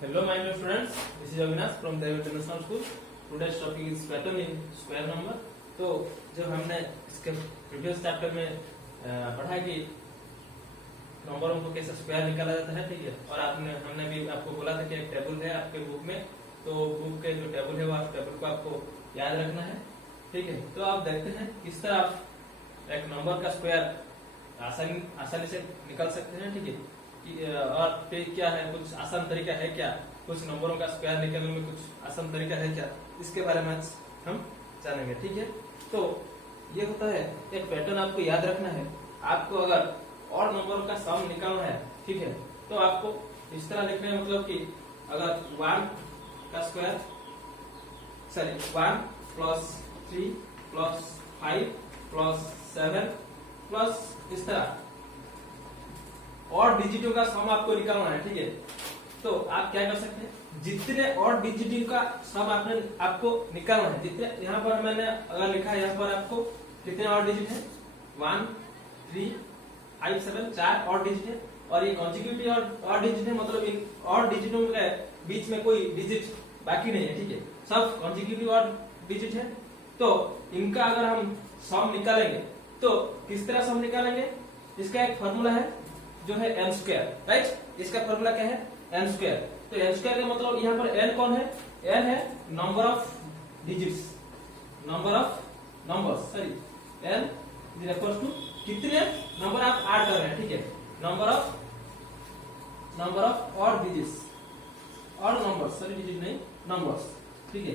Hello, my dear students. This is Avinash from Dev International School. Today's topic is pattern in square number. तो जब हमने इसके previous chapter में पढ़ा कि नंबरों को कैसे स्क्वायर निकाला जाता है, ठीक है। और हमने भी आपको बोला था कि एक टेबल है आपके बुक में, तो बुक के जो टेबल है वो टेबल को आपको याद रखना है, ठीक है। तो आप देखते हैं किस तरह आप एक नंबर का स्क्वायर आसानी से निकाल सकते हैं, ठीक है। और फिर क्या है, कुछ आसान तरीका है क्या, कुछ नंबरों का स्क्वायर निकालने में कुछ आसान तरीका है क्या, इसके बारे में हम जानेंगे, ठीक है। तो ये होता है एक पैटर्न, आपको याद रखना है। आपको अगर और नंबरों का सम निकालना है, ठीक है, तो आपको इस तरह लिखना है, मतलब कि अगर 1 का square 1 plus 3 plus 5 plus 7 plus इस तरह और डिजिटों का सम आपको निकालना है, ठीक है। तो आप क्या कर सकते हैं, जितने और डिजिटों का सम आपको निकालना है, जितने यहाँ पर मैंने अगर लिखा है, यहाँ पर आपको कितने और डिजिट है, 1 3 5 7 4 और डिजिट है। और ये कॉन्जिक्यूटिव और डिजिट है, मतलब इन और डिजिटों के बीच में कोई डिजिट बाकी नहीं है, ठीक है, सब कॉन्जिक्यूटिव और डिजिट है। तो इनका अगर हम सम निकालेंगे तो किस तरह सम निकालेंगे, इसका एक फॉर्मूला है जो है n स्क्वायर, राइट। इसका फॉर्मूला क्या है, n स्क्वायर। तो n स्क्वायर का मतलब यहाँ पर n कौन है, n है number of digits, number of numbers, sorry n refers to कितने नंबर आप ऐड कर रहे हैं, ठीक है। नंबर ऑफ और डिजिट्स और नंबर्स, सॉरी डिजिट नहीं नंबर्स, ठीक है।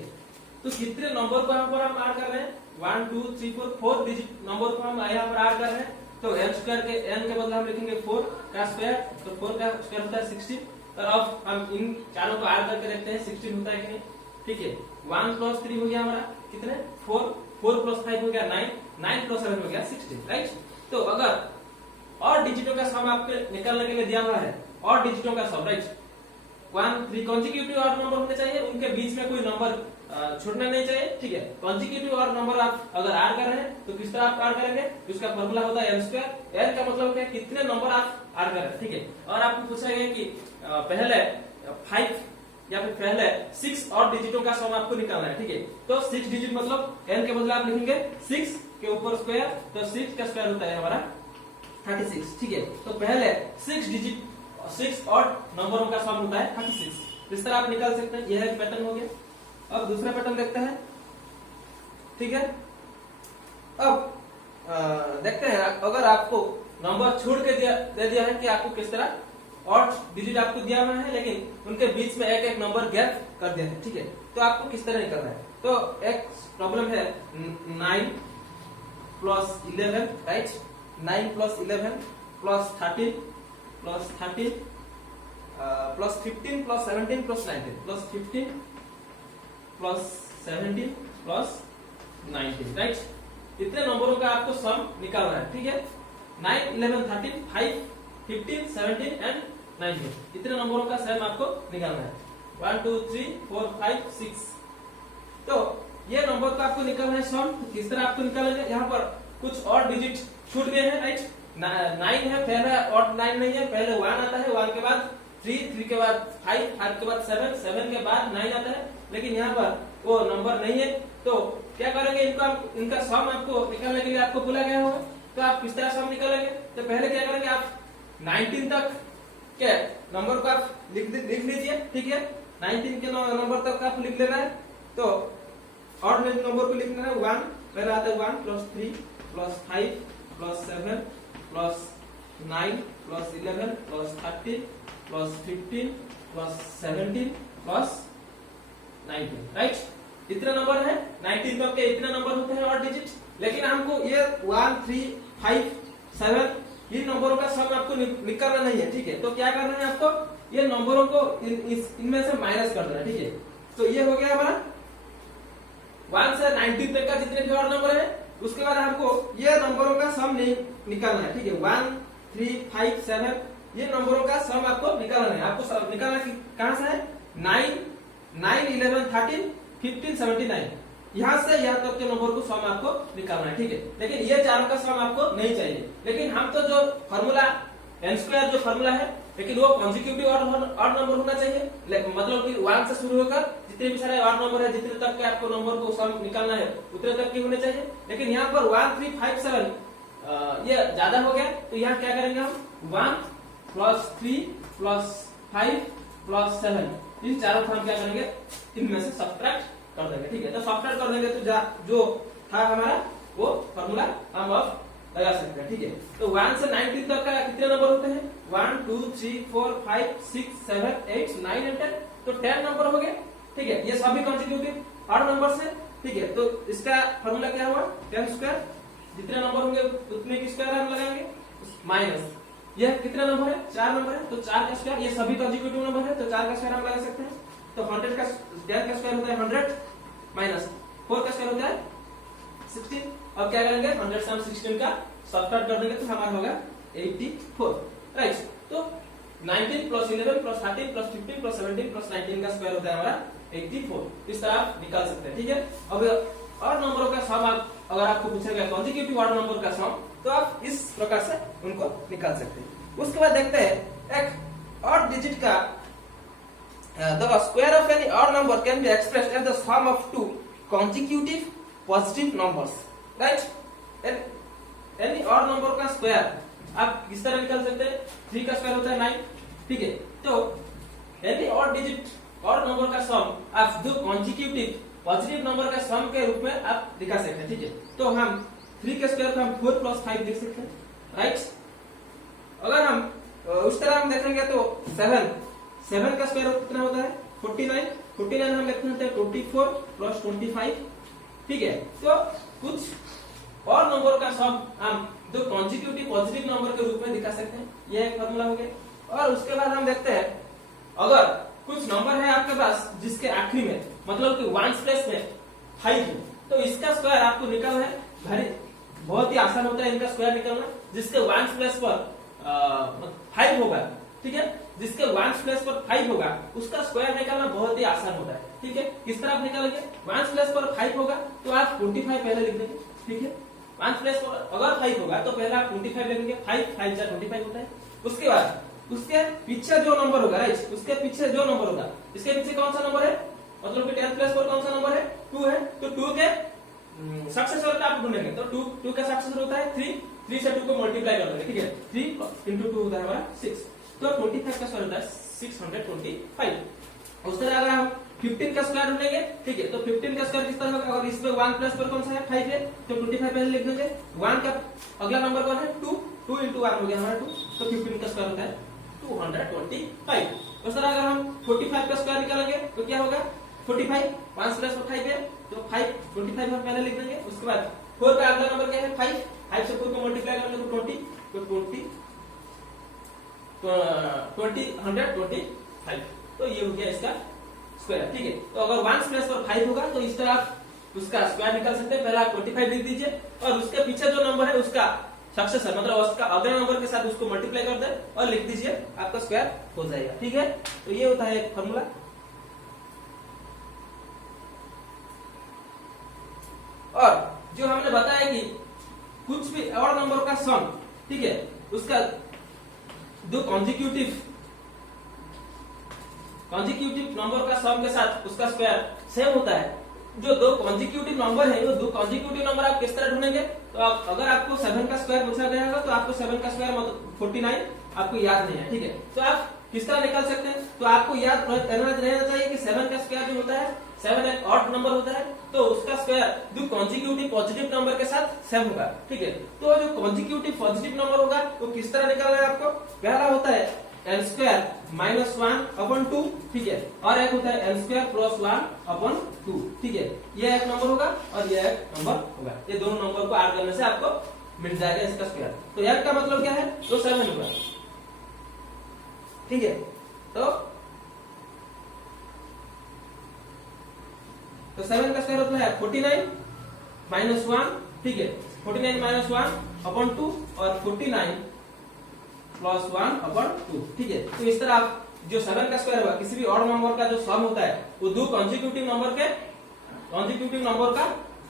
तो कितने नंबर को यहाँ पर हम ऐड कर रहे हैं, 1 2 3 4 डिजिट नंबर को हम यहाँ पर ऐड कर रहे हैं। तो n स्क्वायर के n के बदले हम लिखेंगे 4 का स्क्वायर, तो 4 का स्क्वायर होता है 16। और अब हम इन चारों को ऐड करके देखते हैं 16 होता है कि नहीं, ठीक है। 1 प्लस 3 हो गया हमारा कितने 4 प्लस 5 हो गया 9 प्लस 7 हो गया 16, राइट। तो अगर और डिजिटों का सम आपको निकालने के लिए दिया हुआ है, और डिजिटों का सम, राइट, 1 3 कॉन्जिक्यूटिव और नंबर होने चाहिए, उनके बीच में कोई नंबर छोड़ना नहीं चाहिए, ठीक है। कॉन्जिक्यूटिव और नंबर आप अगर ऐड कर रहे हैं तो किस तरह आप ऐड करेंगे, उसका फॉर्मूला होता है n स्क्वायर। n का मतलब क्या, कितने नंबर आप ऐड कर रहे हैं, ठीक है। और आपको पूछा गया कि पहले 5 या फिर पहले 6 और डिजिटों का सम आपको निकालना है, ठीक है। तो 6 डिजिट मतलब n के बदले आप लिखेंगे 6 के ऊपर स्क्वायर, तो 6 का स्क्वायर होता है हमारा 36, ठीक है। तो पहले 6 डिजिट 6 और नंबरों का सम होता है 36। इस तरह आप निकाल सकते हैं, यह एक पैटर्न हो गया। अब दूसरा पैटर्न देखते हैं, ठीक है। अब देखते हैं, अगर आपको नंबर छोड़ के दे दिया है कि आपको किस तरह और डिजिट आपको दिया हुआ है, लेकिन उनके बीच में एक एक नंबर गैप कर दिया है, ठीक है। तो आपको किस तरह निकलना है, तो एक प्रॉब्लम है 9 plus 11, right, 9 plus 11 plus 13 plus 13 plus 15 plus 17 plus 19 plus 15 plus 17 plus 19, right. इतने नंबरों का आपको सम निकालना है, ठीक है। 9 11 13 5 15 17 एंड 19, इतने नंबरों का सम आपको निकालना है। 1 2 3 4 5 6। तो ये नंबर का आपको निकालना है सम। किस तरह आपको निकालेंगे, यहाँ पर कुछ और डिजिट छूट गए हैं, राइट। 9 है, पहले और 9 नहीं है, पहले 1 आता है, 1 के बाद 3 के बाद 5 के बाद 7 के बाद 9 आता है, लेकिन यहाँ पर वो नंबर नहीं है। तो क्या करेंगे, इनका सम आपको निकालने के लिए आपको बोला गया होगा, तो आप किस तरह सम निकालेंगे। तो पहले क्या करेंगे, आप 19 तक के नंबर को आप लिख लीजिए, ठीक है। 19 के नंबर तक आप लिख लेना है। तो और नंबर को लिखना है 1, पहले आता है 1 plus 3 plus 5 plus 7 plus 9 plus 11 plus 13 plus 15 plus 17 plus 19, right. इतने नंबर है, 19 तक के इतने नंबर होते हैं और डिजिट, लेकिन हमको ये 1 3 5 7 इन नंबरों का सम आपको निकालना नहीं है, ठीक है। तो क्या करना है, आपको ये नंबरों को इनमें से माइनस कर देना, ठीक है। तो ये हो गया हमारा 1 से 19 तक का जितने भी और नंबर है, उसके बाद हमको ये नंबरों का सम निकालना है, ठीक है। 1 3 5 7 ये नंबरों का सम आपको निकालना है। आपको निकालना कहां से है, 9 11 13 15 17 यहाँ से यहाँ तक के नंबर को सम आपको निकालना है, ठीक है। लेकिन ये चारों का सम आपको नहीं चाहिए, लेकिन हम तो जो फॉर्मूला n स्क्वायर जो फॉर्मूला है लेकिन वो कॉन्जिक्यूटिव ऑड नंबर होना चाहिए, मतलब कि 1 से शुरू होकर जितने भी सारे ऑड नंबर है, जितने तक के आपको नंबर को सम निकालना है उतने तक के होने चाहिए। लेकिन यहाँ पर 1 3 5 7 ये ज्यादा हो गया, तो यहाँ क्या करेंगे हम 1 प्लस 3 प्लस 5 प्लस 7 इन चारों को हम क्या करेंगे, इनमें से सब्ट्रैक्ट कर देंगे। ठीक है, तो सब्ट्रैक्ट कर देंगे तो जो था हमारा वो फॉर्मूला हम अब लगा सकते हैं। ठीक है, तो 1 से 19 तक का कितने नंबर होते हैं, 1 2 3 4 5 6 7 8 9 और 10, तो 10 नंबर हो गए। ठीक है, ये सभी कॉन्जिक्यूटिव ऑड नंबर्स हैं। ठीक है, तो इसका फॉर्मूला क्या हुआ, 10 स्क्वायर, जितने नंबर होंगे उतने की स्क्वायर हम लगाएंगे, माइनस ये कितने नंबर है, 4 नंबर है, तो 4 का स्क्वायर, ये सभी कॉन्जिक्यूटिव नंबर है तो 4 का स्क्वायर हम लगा सकते हैं। तो 100 का 10 का स्क्वायर होता है 100 माइनस 4 का स्क्वायर होता है 16, अब क्या करेंगे 100 से हम 16 का सब्ट्रैक्ट कर देंगे तो हमारा होगा 84, राइट। तो 19 plus 11 plus 13 plus 15 plus 17 plus 19 का स्क्वायर होता है हमारा 84, इस तरह आप निकाल सकते हैं। ठीक है, अब और नंबरों का सम आप अगर आपको पूछेगा कॉन्जिक्यूटिव ऑड नंबर का सम, तो आप इस प्रकार से उनको निकाल सकते हैं। उसके बाद देखते हैं एक ऑड डिजिट का the square of any odd number can be expressed as the sum of two consecutive positive numbers, right? And any odd number का स्क्वायर आप किस तरह निकाल सकते हैं, 3 का स्क्वायर होता है 9। ठीक है, तो any odd digit odd number का सम आप दो consecutive पॉजिटिव नंबर का सम के रूप में आप दिखा सकते हैं। ठीक है, तो हम 3 के स्क्वायर को हम 4 प्लस 5 लिख सकते हैं, राइट। अगर हम उस तरह हम देखेंगे तो 7 का स्क्वायर कितना होता है 49 हम लिखते हैं 24 प्लस 25। ठीक है, तो कुछ और नंबर का सम हम दो कॉन्जिक्यूटिव पॉजिटिव नंबर के रूप में दिखा सकते हैं, यह एक फॉर्मूला हो गया। और उसके बाद हम देखते हैं अगर कुछ नंबर है आपके पास जिसके आखिरी में मतलब कि 1s प्लेस में 5 है, तो इसका स्क्वायर आपको निकालना है, बहुत ही आसान होता है इनका स्क्वायर निकालना। जिसके 1s प्लेस पर 5 होगा, ठीक है, जिसके 1s प्लेस पर 5 होगा उसका स्क्वायर निकालना बहुत ही आसान होता है। ठीक है, किस तरह आप निकालेंगे, 1s प्लेस पर 5 होगा तो आप 25 पहले लिख देंगे। ठीक है, 1s प्लेस पर अगर 5 होगा तो पहले आप 25 लिखेंगे, 5 5 जा 25 होता है। उसके बाद उसके पीछे जो नंबर होगा, राइट, उसके पीछे जो नंबर होगा, इसके पीछे कौन सा नंबर है, मतलब कि 10 प्लेस पर कौन सा नंबर है, 2 है, तो 2 के सक्सेसर का आप ढूंढेंगे, तो 2 का सक्सेसर होता है 3 से 2 को मल्टीप्लाई कर देंगे। ठीक है, 3 into 2 होता है हमारा 6, तो 25 का स्क्वायर होता है 625। उस तरह अगर हम 15 का स्क्वायर ढूंढेंगे, ठीक है, तो 15 का स्क्वायर किस तरह होगा, अगर इसमें 1 प्लस पर कौन सा है 5 है, तो 25 पहले लिख देंगे। 1 का अगला नंबर कौन है 2 into 1 हो गया हमारा 2, तो 15 का स्क्वायर होता है 225। उस तरह अगर हम 45 का स्क्वायर निकालेंगे तो क्या होगा 45, 1 प्लस पर 5 है, तो 25 हम पहले लिख देंगे। उसके बाद 4 का अगला नंबर क्या है 5 से 4 को मल्टीप्लाई करेंगे तो 20, तो 125, तो ये हो गया इसका स्क्वायर। ठीक है, तो अगर 1 प्लस पर 5 होगा तो इस तरह आप उसका स्क्वायर निकाल सकते हैं। पहले आप 25 लिख दीजिए और उसके पीछे जो नंबर है उसका सक्सेसर मतलब उसका अगले नंबर के साथ उसको मल्टीप्लाई कर दे और लिख दीजिए, आपका स्क्वायर हो जाएगा। ठीक है, तो ये होता है एक फॉर्मूला। और जो हमने बताया कि कुछ भी और नंबर का सम, ठीक है, उसका दो कॉन्जिक्यूटिव नंबर का सम के साथ उसका स्क्वायर सेम होता है। जो दो कॉन्जिक्यूटिव नंबर है, वो दो कॉन्जिक्यूटिव नंबर आप किस तरह ढूंढेंगे, तो आप अगर आपको 7 का स्क्वायर पूछा गया होगा तो आपको 7 का स्क्वायर मतलब 49 आपको याद नहीं है। ठीक है, तो आप किस तरह निकाल सकते हैं, तो आपको याद रहना चाहिए कि 7 का स्क्वायर जो होता है 7 एक ऑड नंबर होता है, तो उसका स्क्वायर जो कॉन्जिक्यूटिव पॉजिटिव नंबर के साथ सेम होगा। ठीक है, तो जो कॉन्जिक्यूटिव पॉजिटिव नंबर होगा वो किस तरह निकालना है आपको, पहला होता है n स्क्वायर माइनस 1/2, ठीक है, और एक होता है n स्क्वायर प्लस 1/2। ठीक है, ये एक नंबर होगा और ये एक नंबर होगा, ये दोनों नंबर को ऐड करने से आपको मिल जाएगा इसका स्क्वायर। तो n का मतलब क्या है, तो 7 होगा। ठीक है, तो 7 का स्क्वायर होता है 49 माइनस 1, ठीक है, 49 माइनस 1/2 और 49 प्लस 1/2। ठीक है, तो इस तरह आप जो 7 का स्क्वायर होगा किसी भी ऑड नंबर का जो सम होता है वो दो कॉन्जिक्यूटिव नंबर का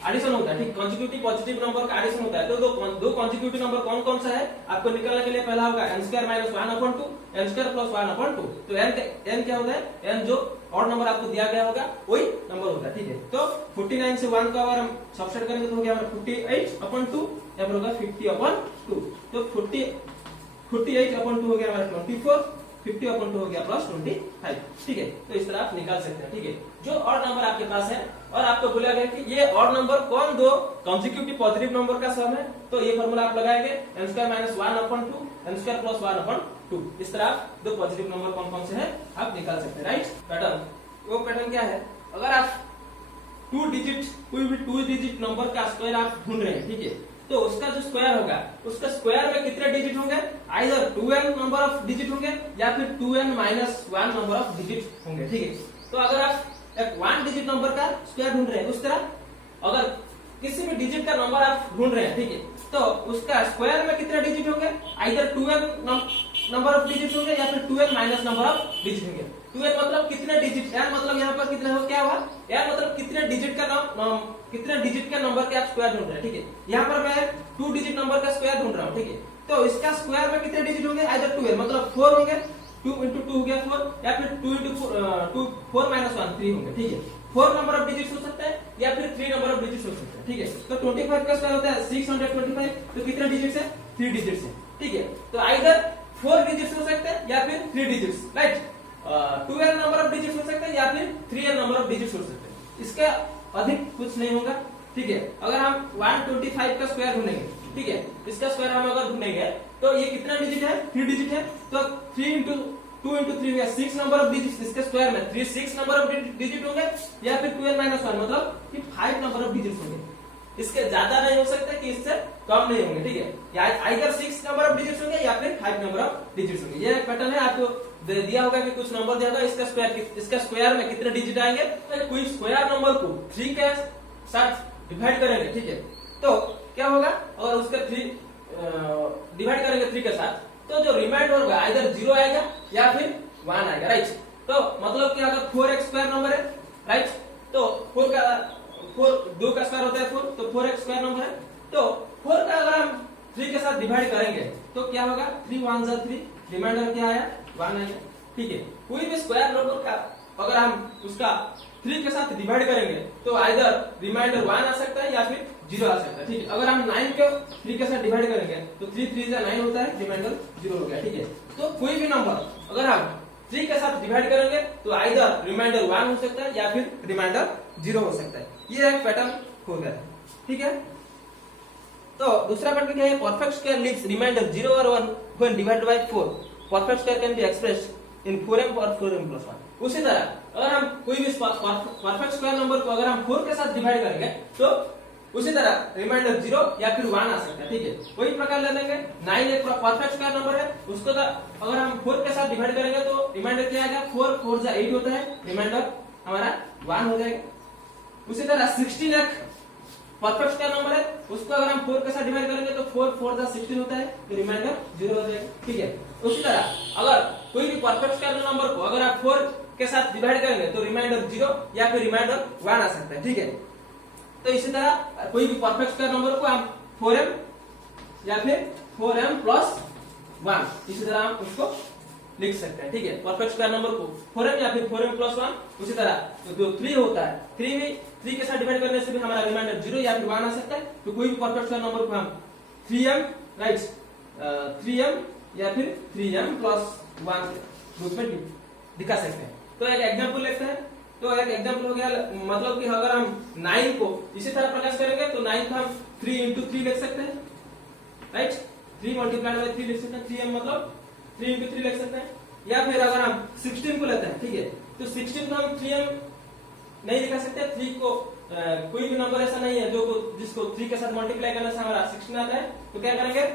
एडिशन होता है, ठीक, कॉन्जिक्यूटिव पॉजिटिव नंबर का एडिशन होता है। तो दो कॉन्जिक्यूटिव नंबर कौन कौन सा है आपको निकालने के लिए पहला होगा n square minus 1/2 n square plus 1/2। तो n क्या होता है, n जो और नंबर आपको दिया गया होगा वही नंबर होता है, ठीक है। तो 49 से 1 का अगर हम सब्ट्रैक्ट करेंगे तो हो गया हमारा 48/2 या फिर होगा 50/2। तो 48/2 हो गया हमारा 24, 50/2 हो गया प्लस 25, ठीक है। तो इस तरह आप निकाल सकते हैं, ठीक है। जो और नंबर आपके पास है और आपको बोला गया कि ये और नंबर कौन दो कॉन्जिक्यूटिव पॉजिटिव नंबर का सम है, तो ये फॉर्मूला आप लगाएंगे n square minus 1/2 n square plus 1/2। इस तरह आप दो पॉजिटिव नंबर कौन कौन से हैं आप निकाल सकते हैं, राइट। पैटर्न, वो पैटर्न क्या है, अगर आप कोई भी 2 डिजिट नंबर का स्क्वायर आप ढूंढ रहे हैं, ठीक है, तो उसका जो स्क्वायर होगा उसका स्क्वायर में कितने डिजिट होंगे, either 2n number of digit होंगे या फिर 2n minus 1 number of digit होंगे, ठीक है। तो अगर आप एक 1 डिजिट नंबर का स्क्वायर ढूंढ रहे हैं, उस तरह अगर किसी भी डिजिट का नंबर आप ढूंढ रहे हैं, ठीक है, तो उसका स्क्वायर में कितने डिजिट होंगे, either 2n number of digit होंगे या फिर 2n minus number of digit होंगे। 2n मतलब कितने डिजिट, n मतलब यहाँ पर कितने हो, क्या हुआ, n मतलब कितने डिजिट का कितने डिजिट के नंबर के आप स्क्वायर ढूंढ रहे हैं, ठीक है। यहाँ पर मैं 2 डिजिट नंबर का स्क्वायर ढूंढ रहा हूँ, ठीक है। तो इसका स्क्वायर में कितने डिजिट होंगे, आइदर 2n मतलब 4 होंगे, 2 into 2 हो गया 4, या फिर 2 into 4 minus 1 3 होंगे, ठीक है। 4 नंबर ऑफ डिजिट्स हो सकते हैं या फिर 3 नंबर ऑफ डिजिट्स हो सकते हैं, ठीक है। तो 25 का स्क्वायर होता है 625, तो कितने डिजिट्स है, 3 डिजिट्स है, ठीक है। तो आइदर 4 डिजिट्स हो सकते हैं या फिर 3 digits, right. 2n number of digits हो सकते हैं या फिर 3n नंबर ऑफ डिजिट्स हो सकते हैं, इसका अधिक कुछ नहीं होगा, ठीक है। अगर हम 125 का स्क्वायर ढूंढेंगे, ठीक है, इसका स्क्वायर हम अगर ढूंढेंगे तो ये कितना डिजिट है, 3 डिजिट है, तो 2 into 3 हो गया 6 नंबर ऑफ डिजिट, इसके स्क्वायर में 6 नंबर ऑफ डिजिट होंगे या फिर 2n माइनस 1 मतलब कि 5 नंबर ऑफ डिजिट होंगे, इसके ज्यादा नहीं हो सकता कि इससे कम नहीं होंगे, ठीक है। या आइदर 6 नंबर ऑफ डिजिट्स होंगे या फिर 5 नंबर ऑफ डिजिट्स होंगे। ये पैटर्न है, आपको दिया होगा कि कुछ नंबर दिया होगा, इसका स्क्वायर में कितने डिजिट आएंगे, तो कोई स्क्वायर नंबर को 3 के साथ डिवाइड करेंगे, ठीक है, तो क्या होगा, अगर उसका 3 डिवाइड करेंगे 3 के साथ, तो जो रिमाइंडर होगा आइदर 0 आएगा या फिर 1 आएगा, राइट। तो मतलब कि अगर 4x स्क्वायर नंबर है, राइट, तो 2 का स्क्वायर होता है 4, तो 4x स्क्वायर नंबर है, तो 4 का अगर हम 3 के साथ डिवाइड करेंगे तो क्या होगा, 3 1 जा 3, रिमाइंडर क्या आया, 1 आएगा, ठीक है। कोई भी स्क्वायर नंबर का अगर हम उसका 3 के साथ डिवाइड करेंगे तो आइदर रिमाइंडर 1 आ सकता है या फिर 0 आ सकता है, ठीक है। अगर हम 9 को 3 के साथ डिवाइड करेंगे तो 3 3 जा 9 होता है, रिमाइंडर 0 हो गया, ठीक है। तो कोई भी नंबर अगर हम 3 के साथ डिवाइड करेंगे तो आइदर रिमाइंडर 1 हो सकता है या फिर रिमाइंडर 0 हो सकता है। ये एक पैटर्न हो गया, ठीक है। तो दूसरा पैटर्न क्या है, परफेक्ट स्क्वायर लीव्स रिमाइंडर 0 और 1 when divided by 4। Perfect square can be expressed in 4m और 4m plus 1। उसी तरह अगर हम कोई भी परफेक्ट स्क्वायर नंबर को अगर हम 4 के साथ डिवाइड करेंगे तो उसी तरह रिमाइंडर 0 या फिर 1 आ सकता है, ठीक है। वही प्रकार ले लेंगे, 9 एक परफेक्ट स्क्वायर नंबर है, उसको तो अगर हम 4 के साथ डिवाइड करेंगे तो रिमाइंडर क्या आएगा, 4 4 जा 8 होता है, रिमाइंडर हमारा 1 हो जाएगा। उसी तरह 16 एक परफेक्ट स्क्वायर नंबर है, उसको अगर हम 4 के साथ डिवाइड करेंगे तो 4 4 जा 16 होता है, तो रिमाइंडर 0 हो जाएगा, ठीक है। उसी तरह अगर कोई भी परफेक्ट स्क्वायर नंबर को अगर आप 4 के साथ डिवाइड करेंगे तो रिमाइंडर 0 या फिर रिमाइंडर 1 आ सकता है, ठीक है। तो इसी तरह कोई भी परफेक्ट स्क्वायर नंबर को हम 4m या फिर 4m plus 1 इसी तरह हम उसको लिख सकते हैं, ठीक है। परफेक्ट स्क्वायर नंबर को 4m या फिर 4m plus 1। उसी तरह तो जो 3 होता है, 3 के साथ डिवाइड करने से भी हमारा रिमाइंडर 0 या फिर 1 आ सकता है। तो कोई भी परफेक्ट स्क्वायर नंबर को हम 3m, राइट, 3m या फिर 3m plus 1 के रूप में दिखा सकते हैं। तो एक एग्जांपल लेते हैं, तो एक एग्जांपल हो गया, मतलब कि अगर हम 9 को इसी तरह प्रकाश करेंगे तो 9 को हम 3 into 3 लिख सकते हैं, राइट, 3 multiplied by 3 लिख सकते हैं, 3m मतलब 3 into 3 लिख सकते हैं। या फिर अगर हम 16 को लेते हैं, ठीक है, तो 16 को हम 3m नहीं लिखा सकते, 3 को कोई भी नंबर ऐसा नहीं है जो जिसको 3 के साथ मल्टीप्लाई करने से हमारा 16 आता है, तो क्या करेंगे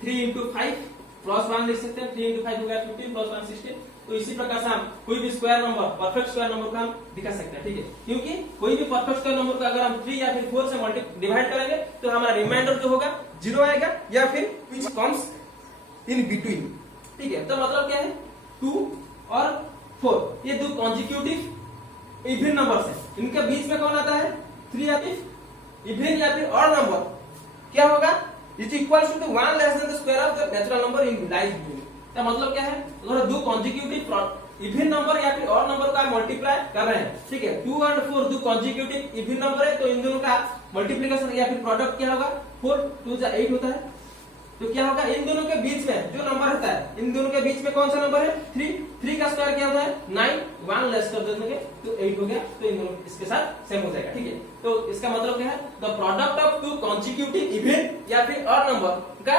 3 into 5 plus 1 लिख सकते हैं, 3 into 5 हो गया 15 plus 1 16। तो इसी प्रकार से हम कोई भी square number, perfect square number को हम दिखा सकते हैं, ठीक है। क्योंकि कोई भी परफेक्ट स्क्वायर नंबर को अगर हम 3 या फिर 4 से डिवाइड करेंगे तो हमारा रिमाइंडर जो होगा 0 आएगा या फिर which comes in between, ठीक है। तो मतलब क्या है, 2 और 4 ये दो कॉन्जिक्यूटिव इवन नंबर्स हैं, इनके बीच में कौन आता है, 3 या फिर इवन या फिर ऑड नंबर क्या होगा, is equal to 1 less than the square of the natural number in lies between. का मतलब क्या है, अगर दो कॉन्जिक्यूटिव इवन नंबर या फिर ऑड नंबर का मल्टीप्लाई कर रहे हैं, ठीक है, 2 और 4 दो कॉन्जिक्यूटिव इवन नंबर है, तो इन दोनों का मल्टीप्लिकेशन या फिर प्रोडक्ट क्या होगा, 4 2 जा 8 होता है। तो क्या होगा, इन दोनों के बीच में जो नंबर रहता है, इन दोनों के बीच में कौन सा नंबर है, 3 3 का स्क्वायर क्या होता है 9, 1 लेस कर देंगे तो 8 हो गया, तो इन दोनों इसके साथ सेम हो जाएगा, ठीक है। तो इसका मतलब क्या है, the product of two consecutive even या फिर ऑड नंबर का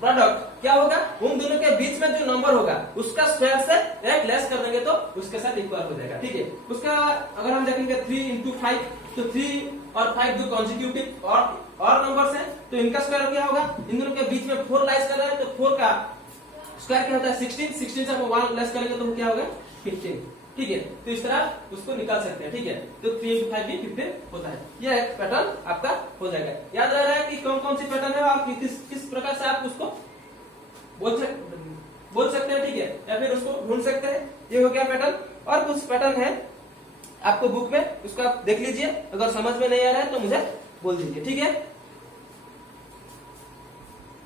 प्रोडक्ट क्या होगा, उन दोनों के बीच में जो नंबर होगा उसका स्क्वायर से एक लेस कर देंगे तो उसके साथ इक्वल हो जाएगा, ठीक है। उसका अगर हम देखेंगे 3 into 5, तो 3 और 5 दो कॉन्जिक्यूटिव और नंबर्स हैं, तो इनका स्क्वायर क्या होगा, इन दोनों के बीच में 4 लाइस कर रहे हैं, तो 4 का स्क्वायर क्या होता है 16, 16 से हम 1 लेस करेंगे तो क्या होगा 15, ठीक है। तो इस तरह उसको निकाल सकते हैं, ठीक है। तो 3 into 5 भी 15 होता है। यह एक पैटर्न आपका हो जाएगा। याद रह रहा है कि कौन कौन सी पैटर्न है और किस प्रकार से आप उसको बोल सकते हैं, ठीक है, या फिर उसको ढूंढ सकते हैं। ये हो गया पैटर्न, और कुछ पैटर्न है आपको बुक में, उसको आप देख लीजिए, अगर समझ में नहीं आ रहा है तो मुझे बोल दीजिए, ठीक है।